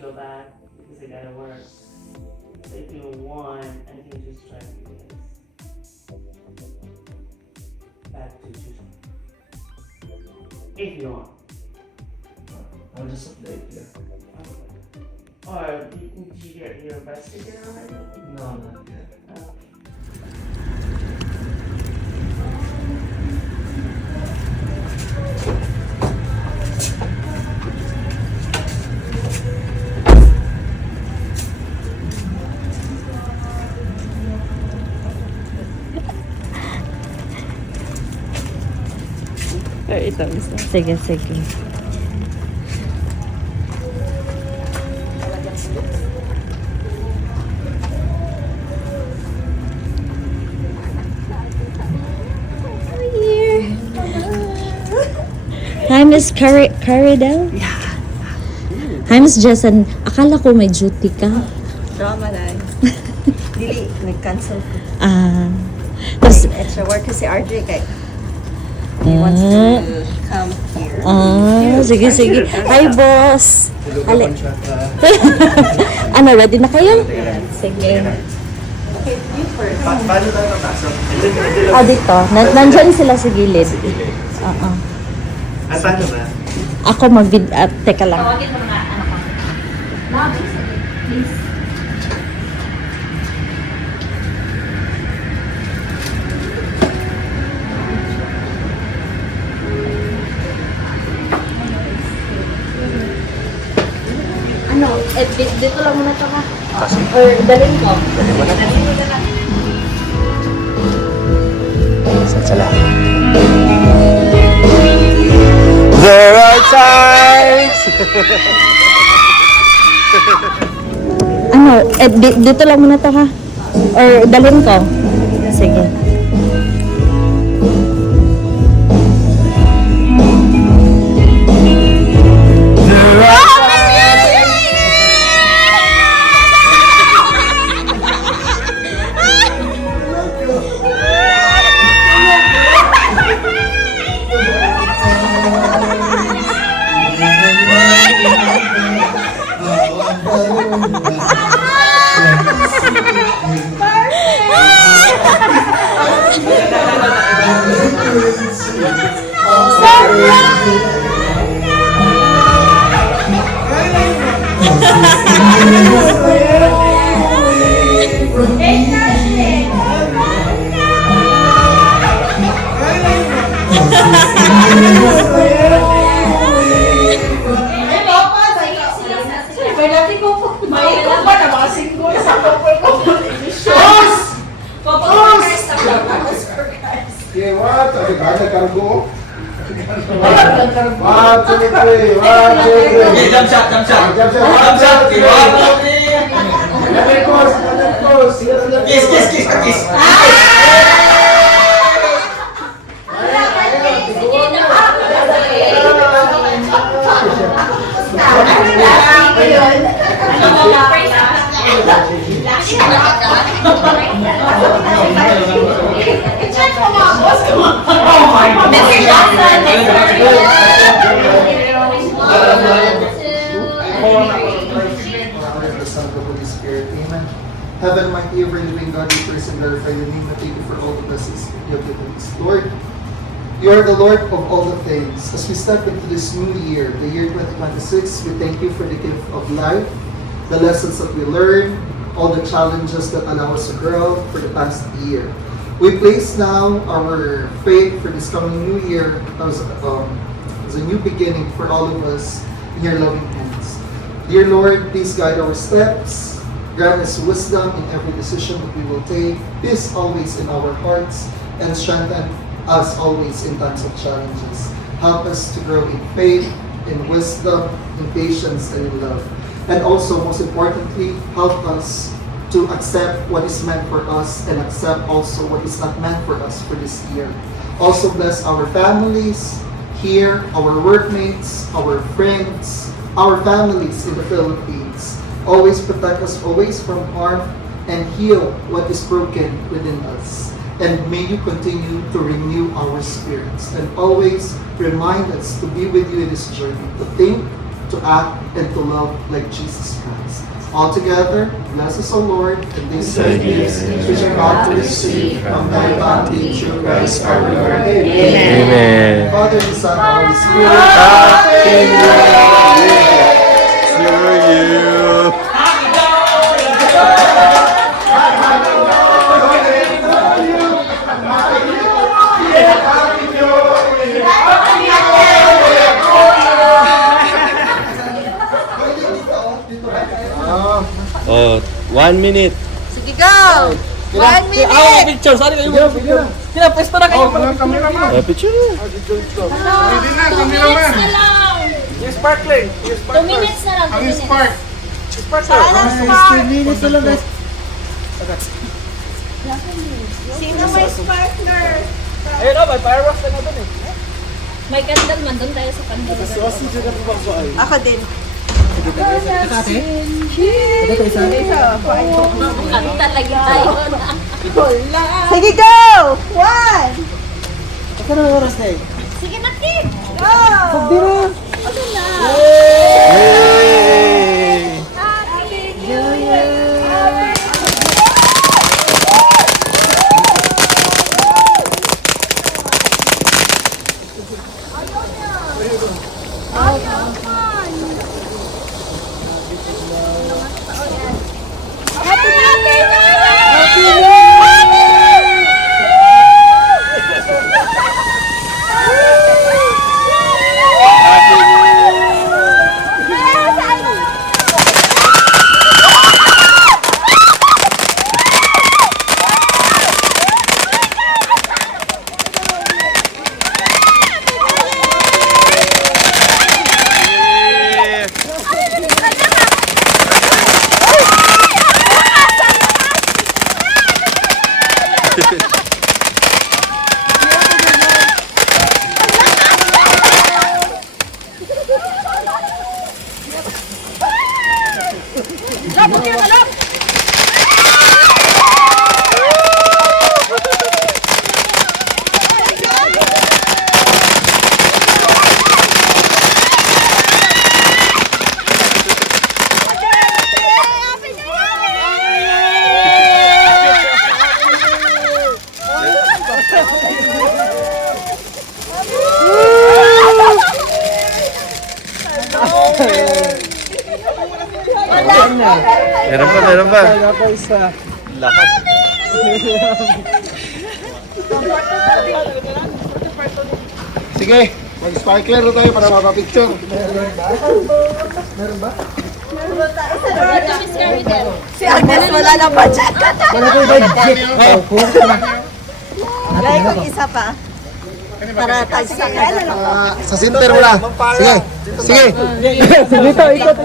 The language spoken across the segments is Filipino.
go back because I gotta work. So if you want, I can just try to do this. Back to Tuesday. If you want. I'll just update you. Or did you get your birth certificate already? No, not yet. Oh. Ito, sige, sige. Hi, Miss Caridel? Yeah. Hi, Miss Jessan. Akala ko may duty ka. Drama na. Dili, nag-cancel ko. Tapos, Extra work kasi RJ kay he wants to come here. sige, sige. Hi, boss. Ale. Ano, ready na kayo? Sige. Okay, you first. Paano tayo papasok? Dito. Nandyan sila sa gilid. Oo. Paano ba? Ako teka lang. Tawagin mo na nga, ano ka? Lobby, please. Ano, dito lang muna to ha? Or dalhin ko? Dalhin mo na lang. There are times! Ano, dito lang muna to ha? Or dalhin ko? Sige. Okay, what? Okay, ada kargo. 1, 2, 3, 1, 2, 3. Okay, jump shot, jump shot. Jump shot. Jump shot. Okay, 1, 2, 3. Let me pause. Kiss, kiss, kiss, kiss. Mr. Johnson, The Son of the Holy Spirit. Amen. Heaven, mighty, ever living God, we praise and glorify your name. And thank you for all the blessings you have given us. Lord, you are the Lord of all the things. As we step into this new year, the year 2026, we thank you for the gift of life, the lessons that we learned, all the challenges that allow us to grow for the past year. We place now our faith for this coming new year as a new beginning for all of us in your loving hands. Dear Lord, please guide our steps, grant us wisdom in every decision that we will take, peace always in our hearts, and strengthen us always in times of challenges. Help us to grow in faith, in wisdom, in patience, and in love. And also, most importantly, help us to accept what is meant for us and accept also what is not meant for us for this year. Also bless our families here, our workmates, our friends, our families in the Philippines. Always protect us always from harm and heal what is broken within us. And may you continue to renew our spirits and always remind us to be with you in this journey, to think, to act and to love like Jesus Christ. Altogether, bless us, O Lord, and these gifts which are about to receive from thy bounty through Christ our Lord. Amen. Father, the Son, and Holy Spirit. Oh, 1 minute. Sige, go! 1 minute! Picture, sorry kayo. Pinapesto na kayo. Picture. Minutes na lang. Yung sparkling. 2 minutes na lang. 2 minutes. Saan ang spark? Minutes na lang guys. Sino may sparkler? Ayun na, may fireworks na doon eh. May candle man. Doon tayo sa candle. Ako din. Ano talaga tayo na. Sige, go! 1! Ito na oras na eh. Sige na, kid. Go! Pagdi na. Ano na? Happy New Year! Meron pa. Lakas. Sige, mag-sparkler na tayo para mapapicture. Miss Carridan. Si Agnes wala ng budget. Lagay ko isa pa. Para tagsa ka. Sa center mo lang. Sige. Sige. Dito, ikot.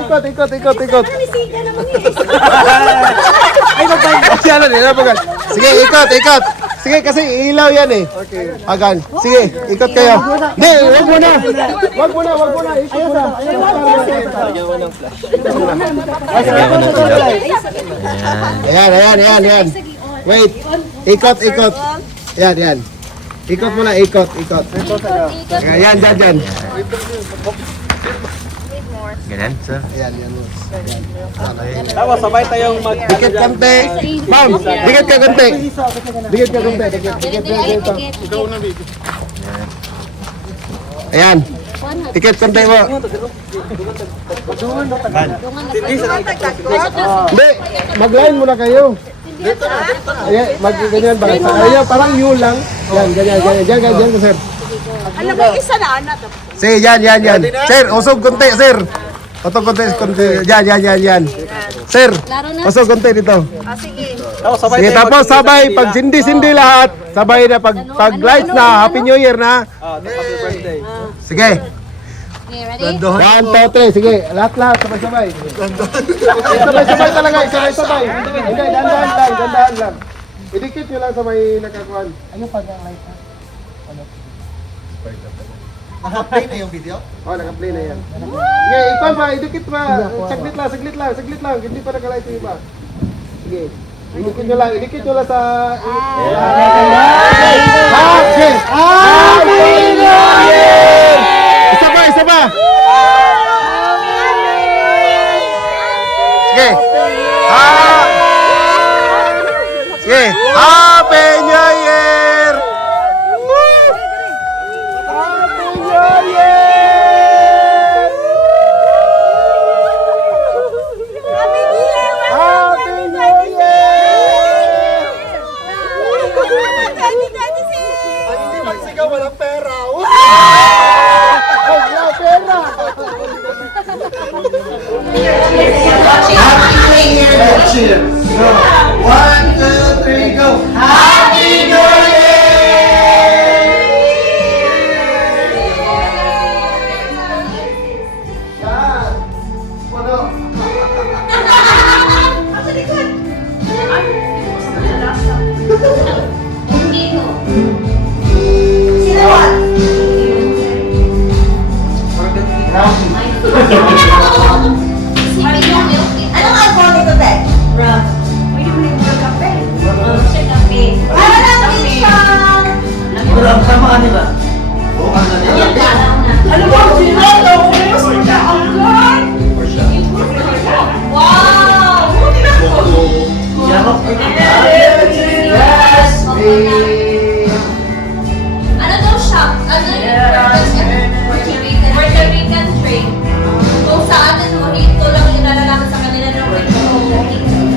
Ay, magpapagyan na bagal. Sige, ikot. Sige, kasi ilaw yan eh. Okay. Agan. Sige, ikot kayo. Hindi, wag mo na. Ikot mo na. Ayan. Wait. Ikot. Yan. Ikot mo na, ikot. Ayan, dyan. Ganyan, sir. Ayan. Tapos sabay tayong Dikit kante. Ma'am, dikit ka kante. Dikit. Ayan. Dikit kante mo. Hindi, mag-line muna kayo. Ayan, mag-ganyan ba? Ayan, parang yun lang. Yan, ganyan. Diyan ko, sir. Alam mo, isa na anak. Sige, yan. Sir, usog konti, sir. Usog konti. Yan. Sir, usog konti dito. Sige. Tapos sabay Sige, tapos sabay, pag sindi lahat, sabay na, pag lights na, Happy New Year na. Happy birthday. Sige. Okay, ready? 1, 2, 3, sige. Lahat, sabay-sabay. Sabay-sabay talaga, sabay-sabay. Hindi, dandahan lang. Idikit nyo lang sa may nakakuhan. Ayun pag ang light na. Naka-play na yung video? Oo, naka-play na yan. Sige, ikaw pa, idikit pa. Saglit lang. Hindi pa naka-light yung iba. Sige. Idikit nyo lang sa... Happy New Year! Isa pa! walang pera. Wala pera. Action. Go. 1, 2, 3, go. Happy New Year! Puno. Anong alcohol nito, Te? Rum. Pwede mo na yung mga kape. Kape. Ano lang siya? Ram, sama ka diba? Oo, ano na yan? Ano ba? Sino? Wow! Yarok. Ano daw siya? Ano yung Puerto Rican trade? Kung sa atin, mojito lang yung nalalaman sa kanila ng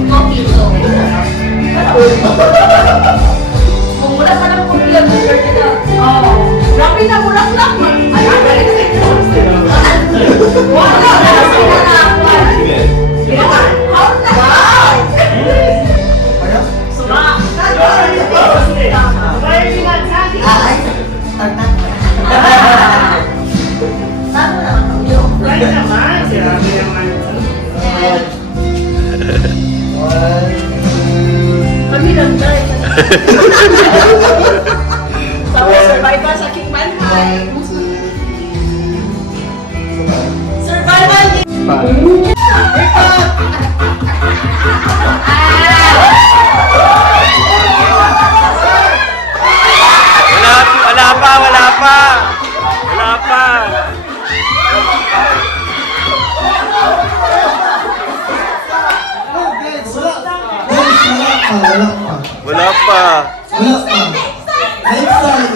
mojito. Kung wala ka ng pagbilang ng vertical. Oo. Grabe na, bulak-lak. Ay, wala na. Kami lang tayo. Survival sa Kingman High. Survival! Wala pa. Wala pa. Next time. Mahina lang,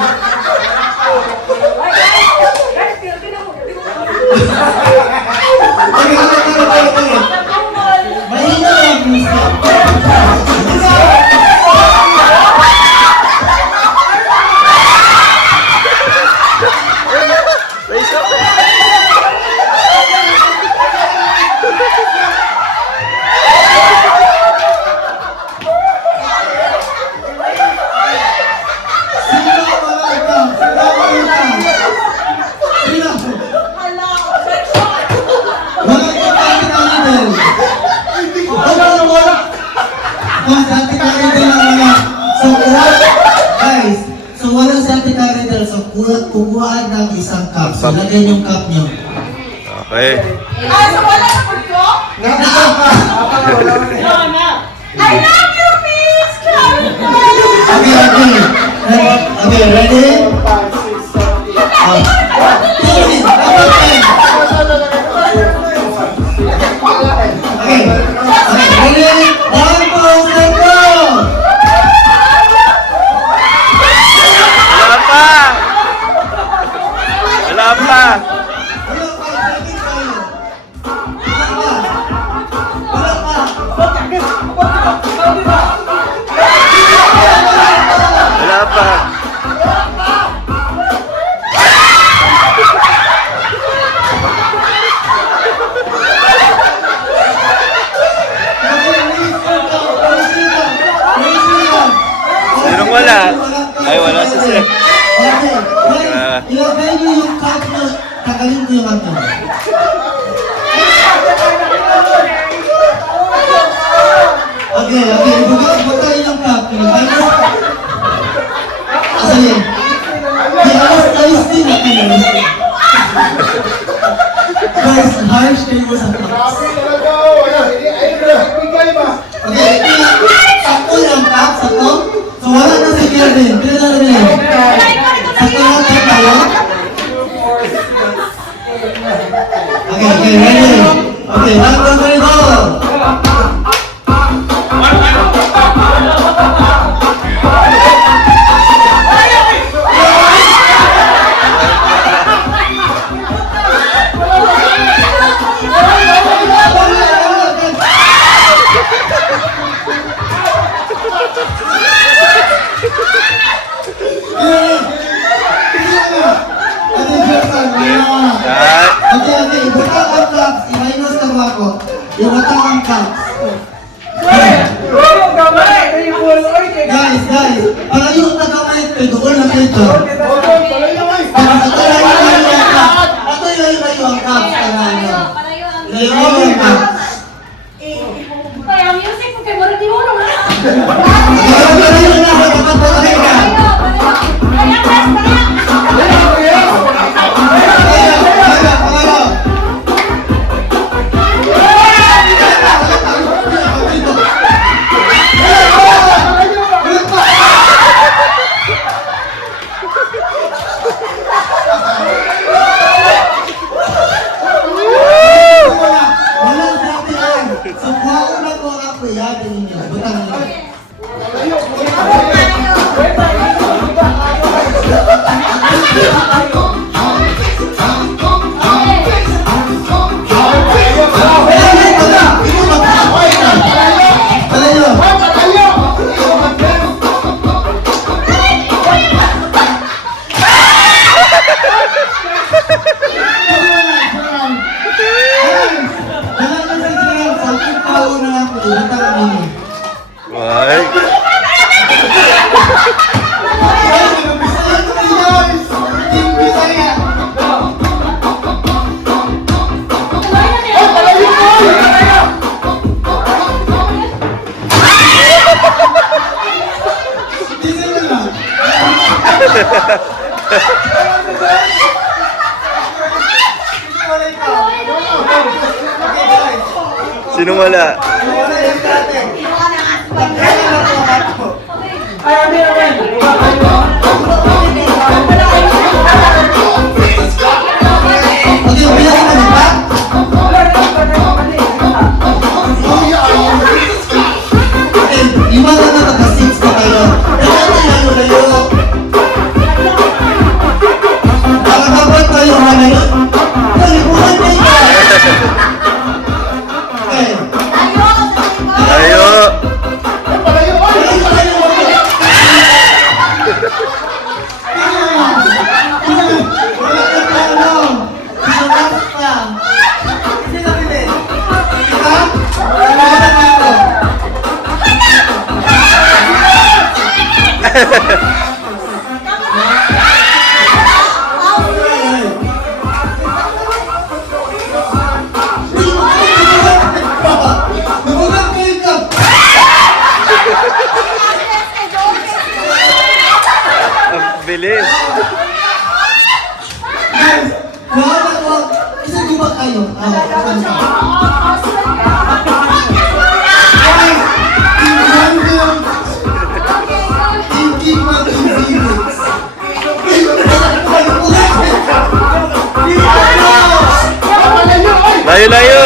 kukuhaan ng isang cup. So, lagyan yung cup nyo. Okay. So wala na po ko? I love you, Miss Clarita! Okay, ready? Wala. Ay, wala si Sir. Ilagay nyo yung cup nyo. Tagalin ko yung ano. Okay. Ibutay yung cup. Ilagay nyo. Asalin. Ayos din. Guys, harsh kayo mo sa cup. Okay, sakto yung cup. Sakto. So wala na si Kelvin. Pila na rin yun. Sakto lang tayo. Okay, ready? Okay, 1, 2, 3, go! Ay, Okay, okay. Butang ang cups. I-minus na mo ako. Yung butang ang cups. Guys, palayo na kamay ko. Doon na kayo. Ato yung layo ang cups. Palayo ang Layo ang cups. Kaya ang music ko kay Moro Timuro na. Palayo na ako. Kapatulay ka. Kaya class, kaya. Walang sabi lang. So, kuhaon na ko ang kuyatin ninyo. Butang ninyo. ay. Sinong wala? Okay, umiyak ka na ba? Okay, lima na nakaka-6 pa kayo. Layo. Nakakabot kayo ha ngayon. Kalibuhan kayo. Okay. Ayo. Ang bilis. Isa gubat kayo. Layo-layo.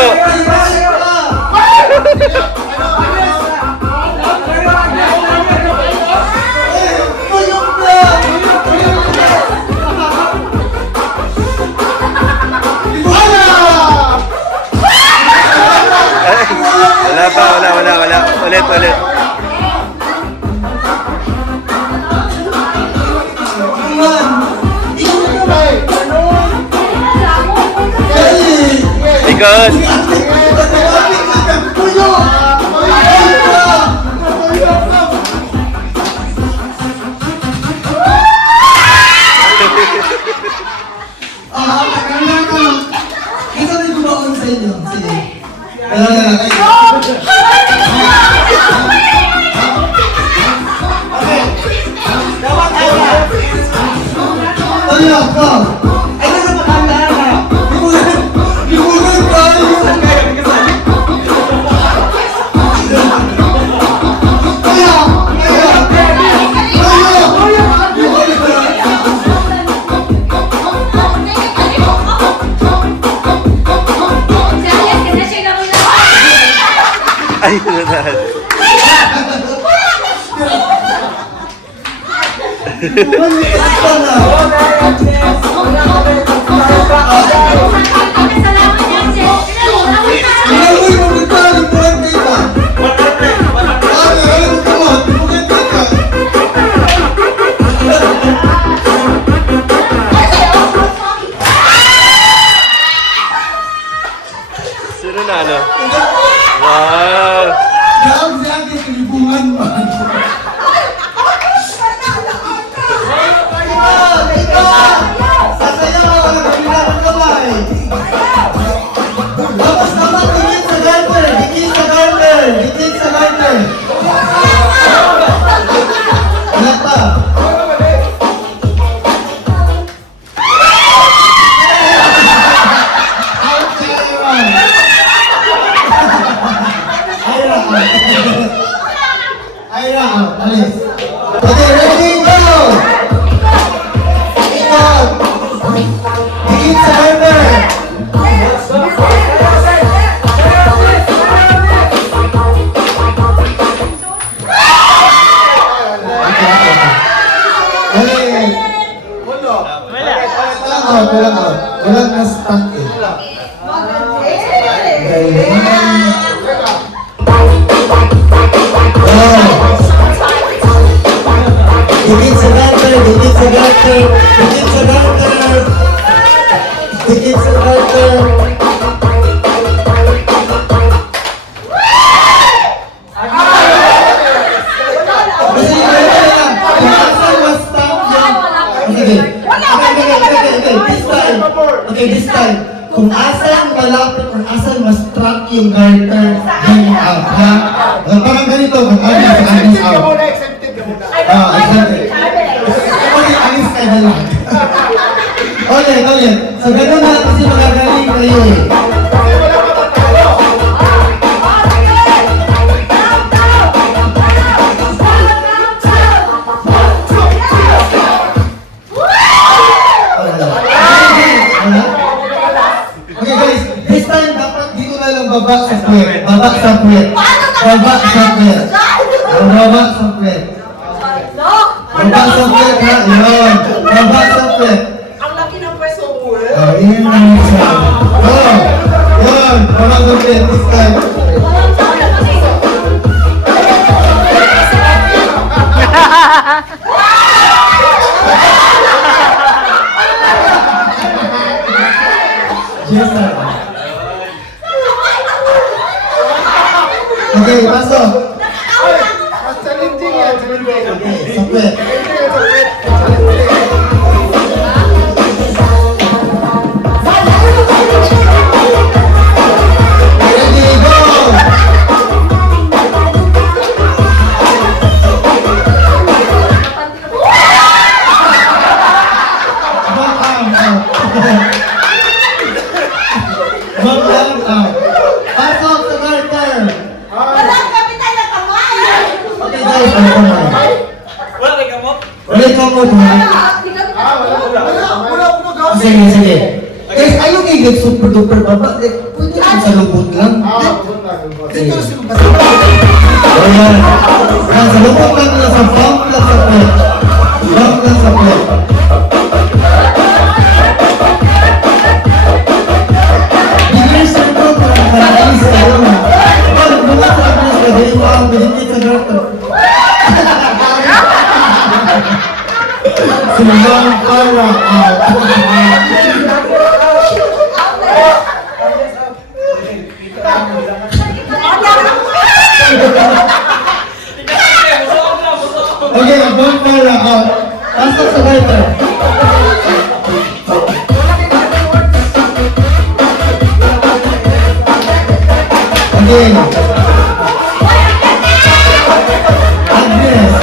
Wala pa, wala. Ulit. Ikot. Isa may gumaon sa inyo. Sige. Ay, nanalo. out, walang out. Walang na-stuck eh. Dikit sa garter, dikit sa garter, dikit sa garter. Dikit sa garter. Kasi kung asan mas stuck yan. Sige. Okay, this time. Kung asan malapit or asan mas truck yung garter, hang out, ha? Parang ganito, kung asan sa hang out. Exactly. Okay, alis ka na lang. Ulit. So, ganun na kasi magagaling kayo eh. Okay guys, this time dapat dito na lang baba sa puwet. Baba sa puwet. Baba sa puwet. Baba sa puwet. Baba sa puwet ha. Yun. Baba sa puwet. Ang laki ng pwesto mo. Yun ang isa. Yun. Yun. Baba sa puwet this time. Yes, sir. Okay, pasok. Okay, sapit. Ready, go! Back arm out. Back arm out. Pasok sa garter. Walang kapitan na kamay. Okay guys, ano ko na? Wala kamot ha? Sige. Guys, ayaw kayo get super duper baba. Pwede lang sa lubot lang. Dito sa lubot. Ayan. Yan, sa lubot lang nila sa bump lang sa plate. Bump lang sa plate. Bigyan sa ito para nakaralis kayo. Pag bukas sa address ka, dahil mo ang binigit sa garter. Silang para out. Okay, bump para out. Pasok sa garter. Okay. Agnes.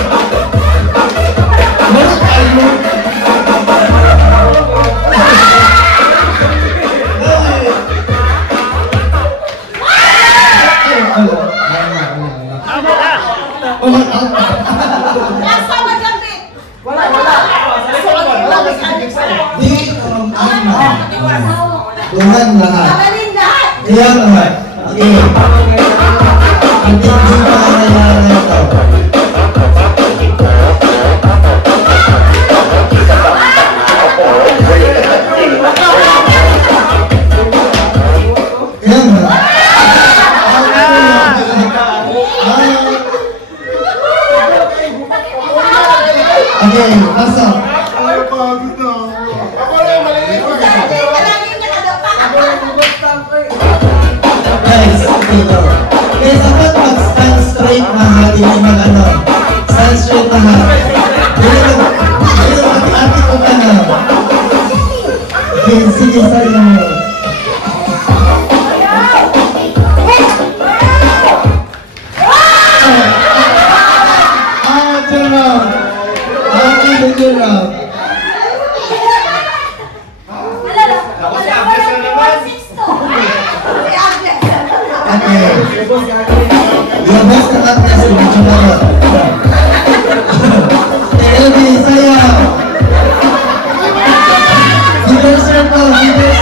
Bakit ayaw? Tuhan lahat. Kaya lahat. Okay. Ang hindi pangyayari ito. Kaya lahat. Okay, pasok. Guys, dito. Guys, dapat mag-stand straight na ha. Hindi mag-ano. Stand straight na ha. Dito mag-ati ko ka na. Okay, sige sa'yo. Jerome. Jerome. Okay. Labas ka lang kasi medyo na. LB, saya. Inner circle. Inner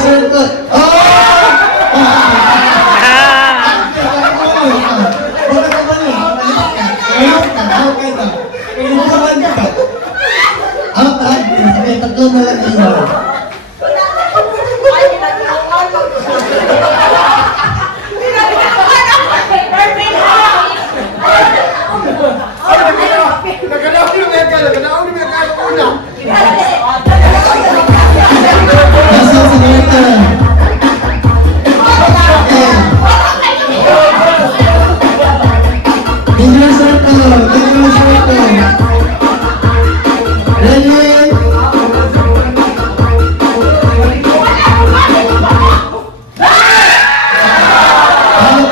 circle. Oh!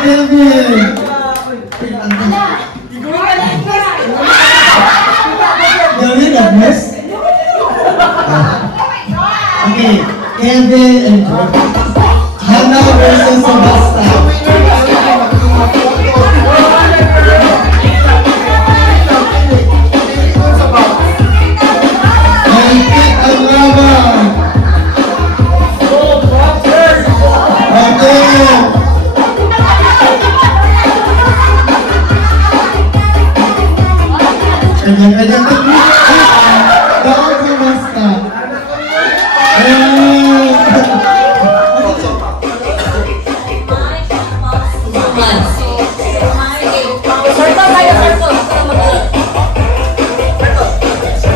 Kevin! Gawin, Agnes? Okay, Kevin and George. Hannah versus Sebastian. Mahigpit ang laban. Bago! Kanya-kanyang teknik. Down sa basta. Circle tayo, circle.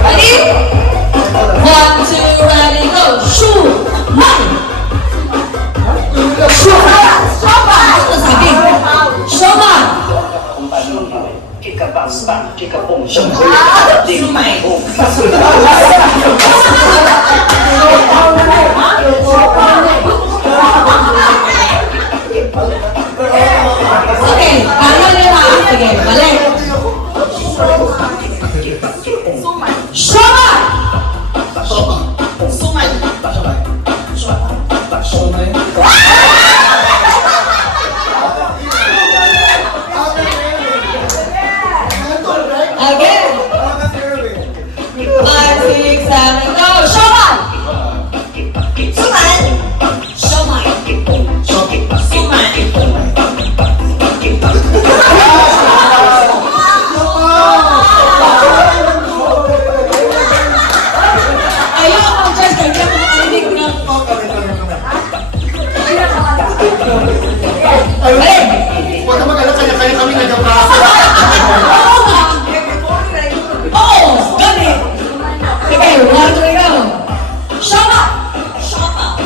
Ready? 1, 2, ready, go! Shoot! Man! Shoot! Shoot! Sabi! Shoman! Okay, ano nila? Sige, balik. Shoman! Again! 5, 6, 7, go! Shoman! Suman! Ayoko ang just kaya mo kainig na. Huwag ka mag-alala, kanya-kanya kami nagkapa. Oo nga! Oo! Ganit! Okay, 1, 2, go! Shama! Shama!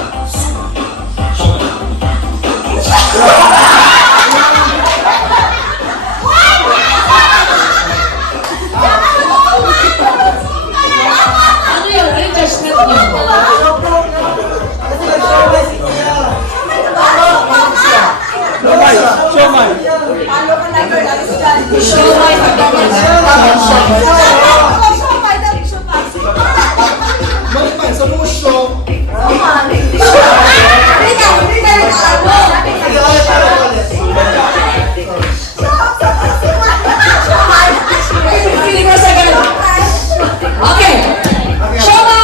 Ano yun? Ano yung judgment mo? Shomai Malipan sa musyo. Feeling ko sa ganun. Okay. Shomai!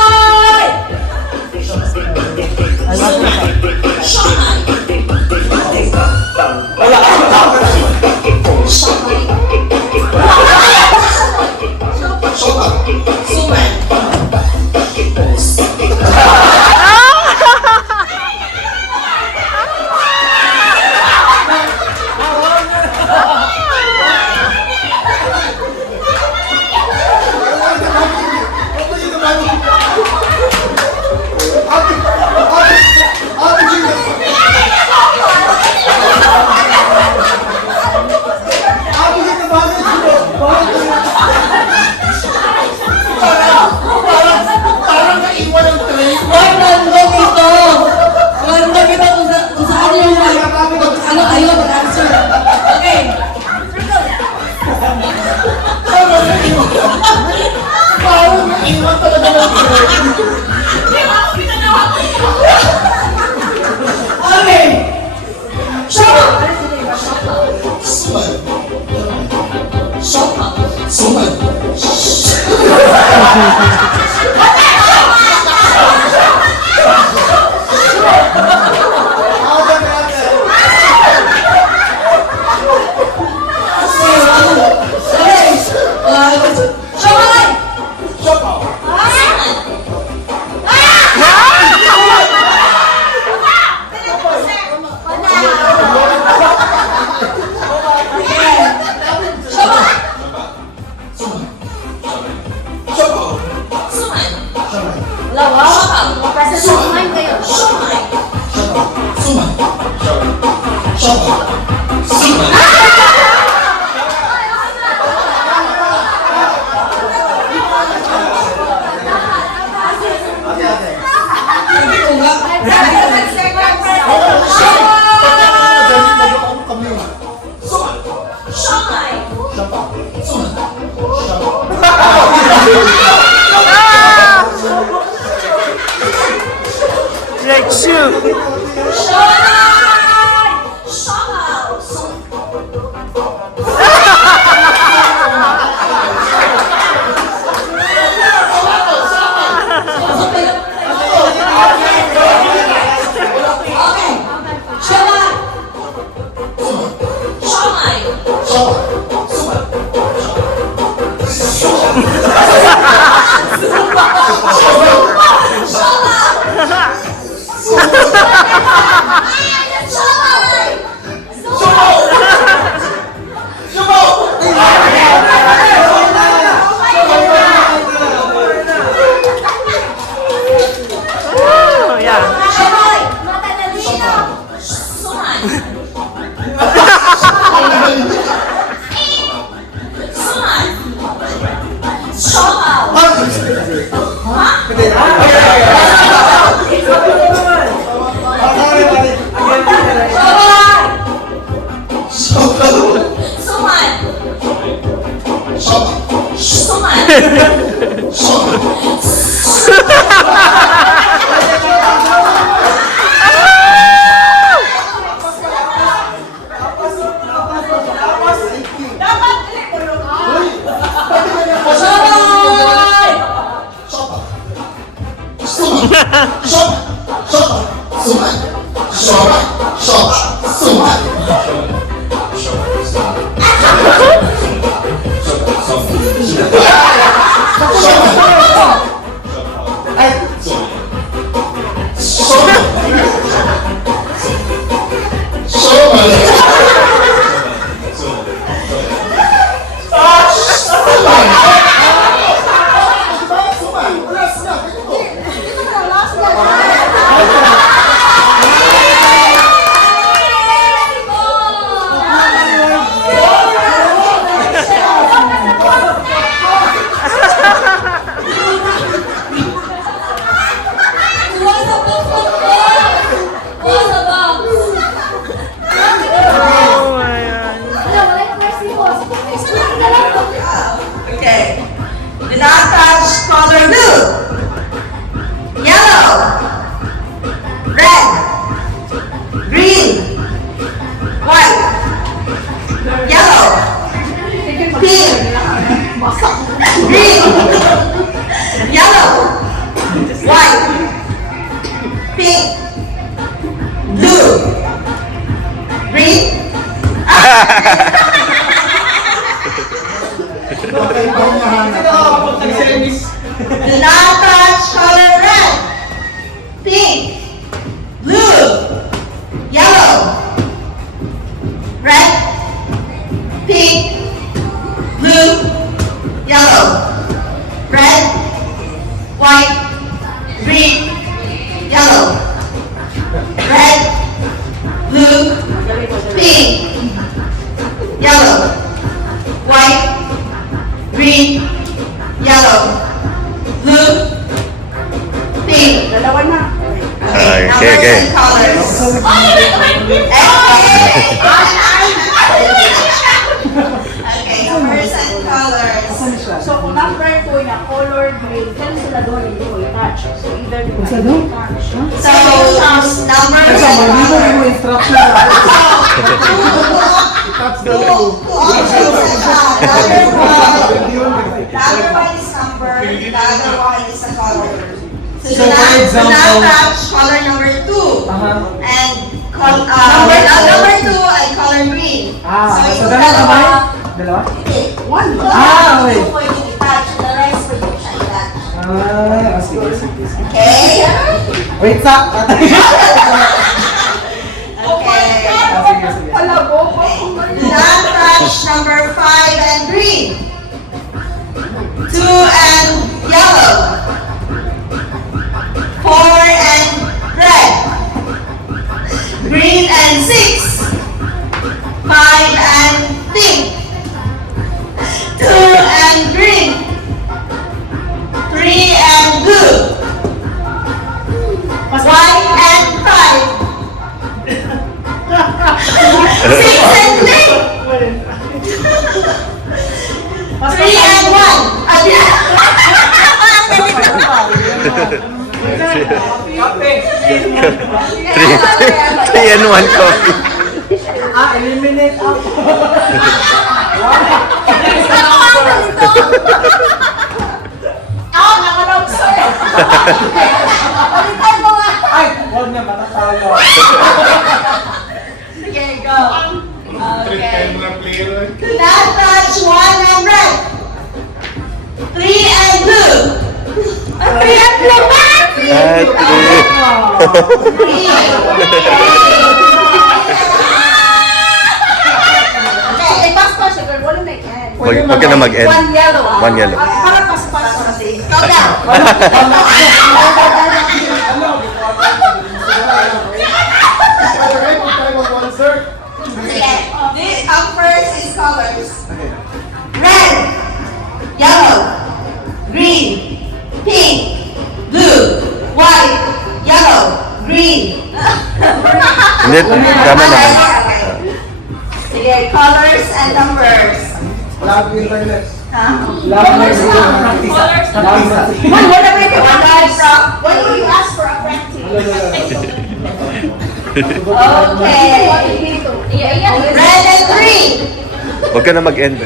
Parang naiwan ang train. Hoy, random ito! Random ito kung saan yung ano ayaw mag-answer. Okay. Parang naiwan talaga ng train. Okay. Shama! Kami. shoot! Okay. Do not touch color blue, yellow, red, green, white, yellow, pink, green, yellow, white, pink, blue, green. Do not touch color red, pink, blue, yellow, red, pink, blue, yellow, red, white, green, yellow, red, blue, pink, yellow, white, green, yellow, blue, pink. Okay, Okay, numbers okay. and colors. Okay, numbers and colors. So, kung number 2 na color green, yan sila doon hindi mo i-touch. So, either you can touch. So, numbers and colors. Two options na. The other one is number, the other one is the color. So, do not touch color number 2. And number 2 ay color green. So, yung dalawa. One. Okay. Two pwede i-touch. The rest pwede mo siya i-touch. Okay? Wait, sa... Okay. Do not touch number 5 and green. 2 and yellow. 4 and red. Green and 6. 5 and pink. 2 and green. 3 and blue. White and 5. 6 and pink. 3 and 1. 3 and 1 coffee. Eliminate ako. Ah, nakalog, sir. Balikan mo nga. Ay, huwag na, matatalo. Sige, go. Okay. Do not touch 1 and red. 3 and blue. 3 and blue back. Okay, pas-pas, sugar. Wala na yan. Huwag ka na mag-end. One yellow. 1 yellow. Para pas-pas. Go down. This first is colors. Red, yellow, green, pink, blue, white, yellow, green. Hindi, tama na. Sige, colors and numbers. Love you, Internet. Huh? Colors lang. Colors lang. Wala ba yung practice? Why do you ask for a practice? Okay. Red and green. Huwag ka na mag-end.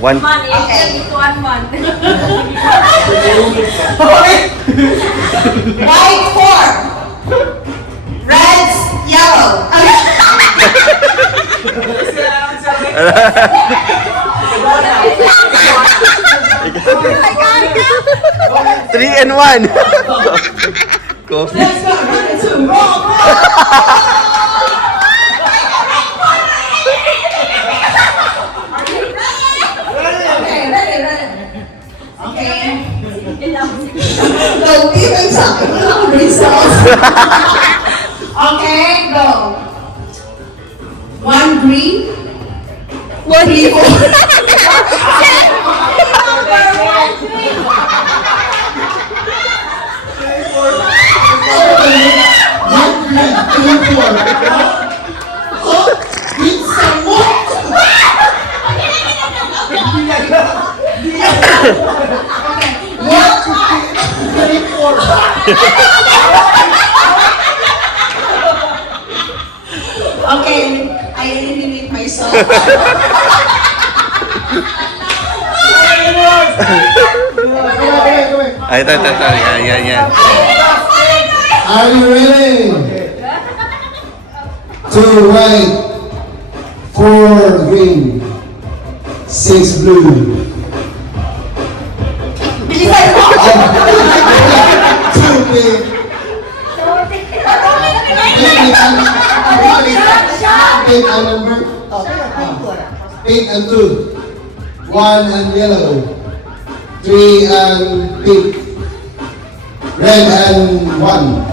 One. 1. Okay. One. White 4. Reds, yellow. 3 and 1. Coffee. Don't even sa akin. Wala akong results. Okay, go. 1 green. 1 yellow. Okay, I eliminate myself. Ay, ito. Yan. Are you ready? 2 white, 4 green, 6 blue. Bilisan mo! 2 pink. Pink and number. Pink and 2. 1 and yellow. 3 and pink. Red and 1.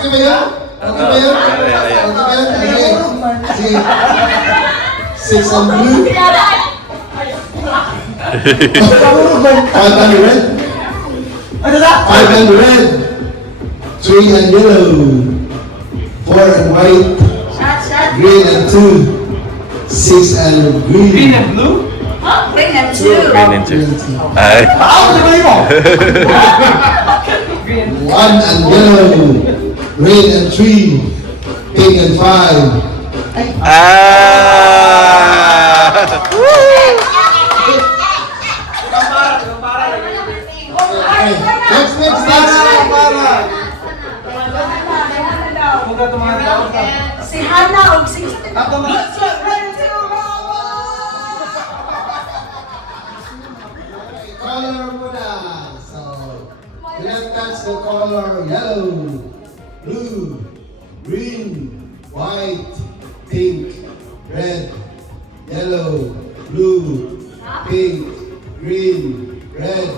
Okay ba yun? Okay ba yun? Okay ba yun? Okay. Sige. 6 and blue. 5 and red. 5 and red. 3 and yellow. 4 and white. Green and 2. 6 and green. Green and two. Green and 2. Ay. 1 and yellow. Red and 3. Pink and 5. Si Hannah o si... Color muna. So, let's touch the color yellow, blue, green, white, pink, red, yellow, blue, pink, green, red,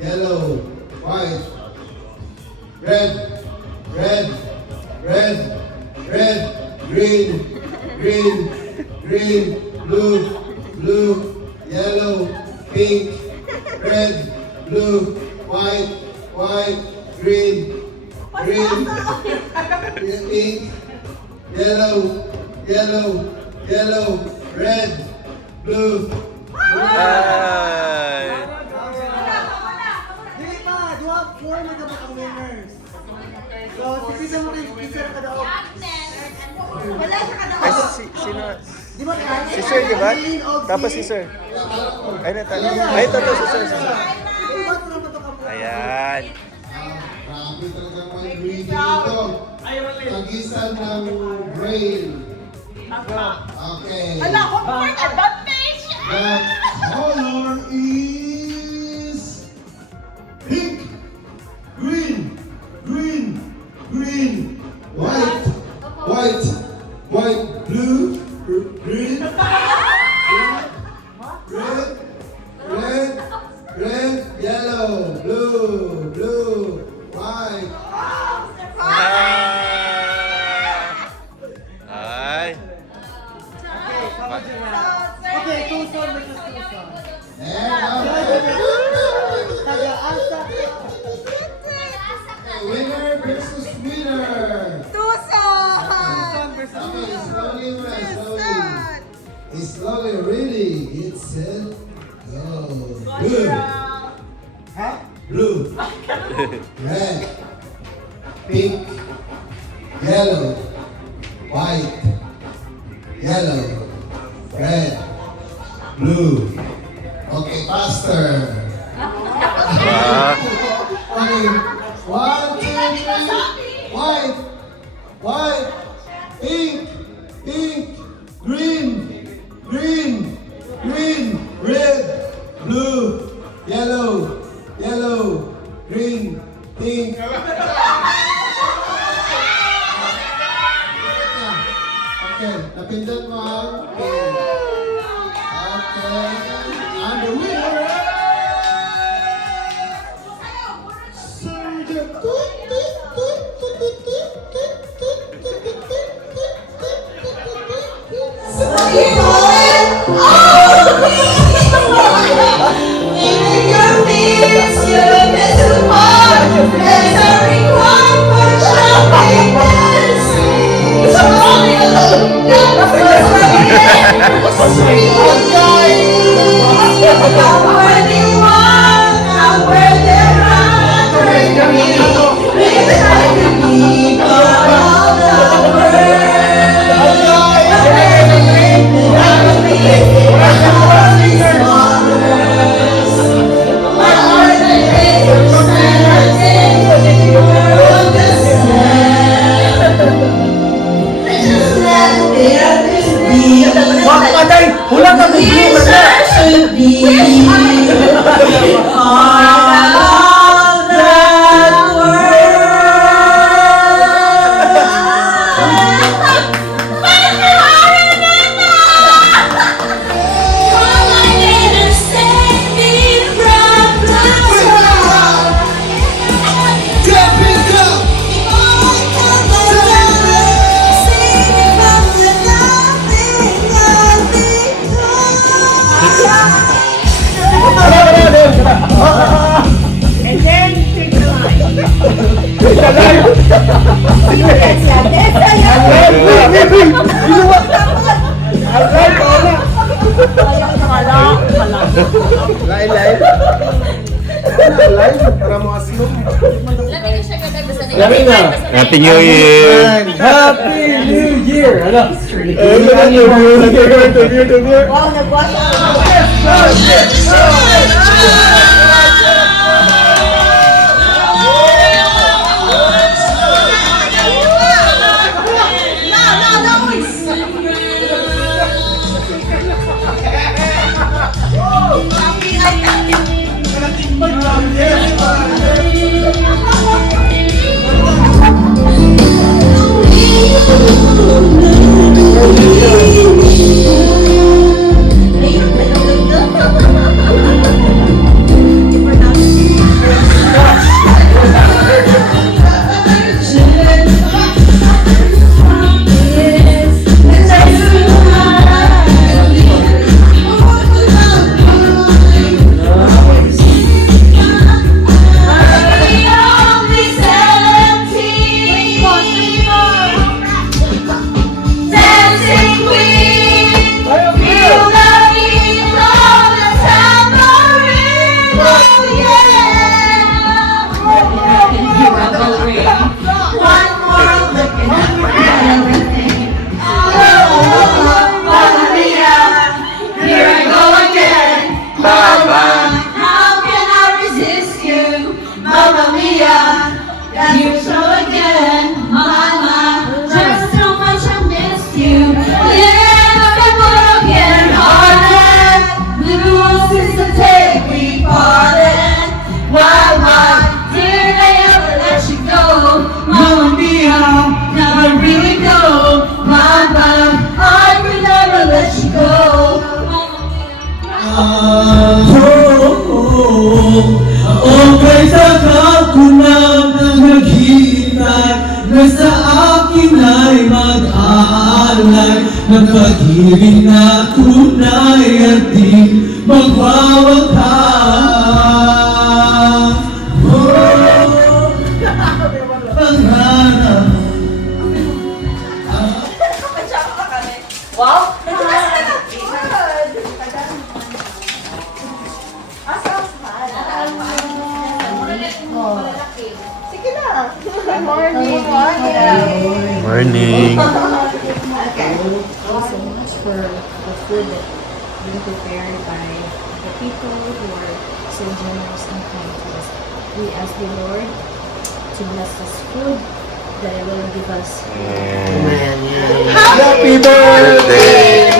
yellow, white, red, green, blue, yellow, pink, red, blue, white, green, pink, yellow, red, blue, Ay. Dili pa, duha, 4 na dapat ang winners. So, sipisa mo rin, isa na kada off. Wala siya kada Ay, sino? Di ba kaya? Si Sir, di ba? Tapos si Sir. Ay, ay, ito, si Sir. Ayan. Grabe talaga mga ingredient dito. Tagisan ng brain. Okay. Wala ko for advantage! The color is pink, green, green, green, white, white, white, blue, green, red, red, yellow, blue, blue, white. Ay. Okay, Tucson versus Tucson. Taga-asa. Winner versus winner. Tucson! Okay, slowly, muna, slowly. Slowly, really. Get set, go. Blue. Blue. Red. Pink. Yellow. White. Yellow. Red. Blue. Okay, faster. Okay. 1, 2, 3. White. White. Pink. Pink. Green. Green. Green. Red. Blue. Yellow. Yellow. Green. Pink. Okay, napindot mo ang pink. Okay. And the winner Happy New Year! Happy New Year! Ano? Wow, nagwasa ako. you know, my mind, I will never let you go. Okay sa kakunang ng naghihintay na sa akin ay mag-aalay ng pag-ibig na tunay at di magwawakas. Panghanap. Wow! Sige na. Good morning. Morning. Okay. So much for the food that being prepared by the people who are so generous and kind to us. We ask the Lord to bless this food that it will give us. Happy birthday!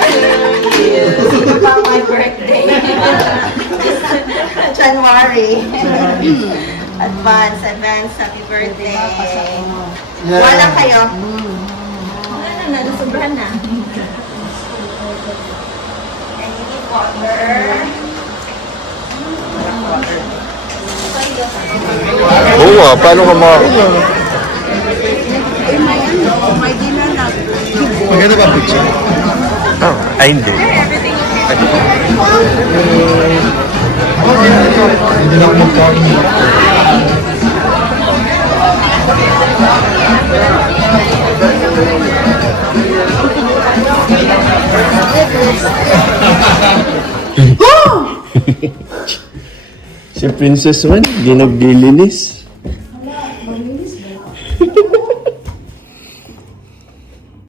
About my birthday. January. Advance, happy birthday. Wala kayo. Ano na, nasobrahan na. And you need water. Oo paano ka Maganda ba picture? Oh, ay hindi. Hindi lang mag-party. Si Princess One, di naglilinis.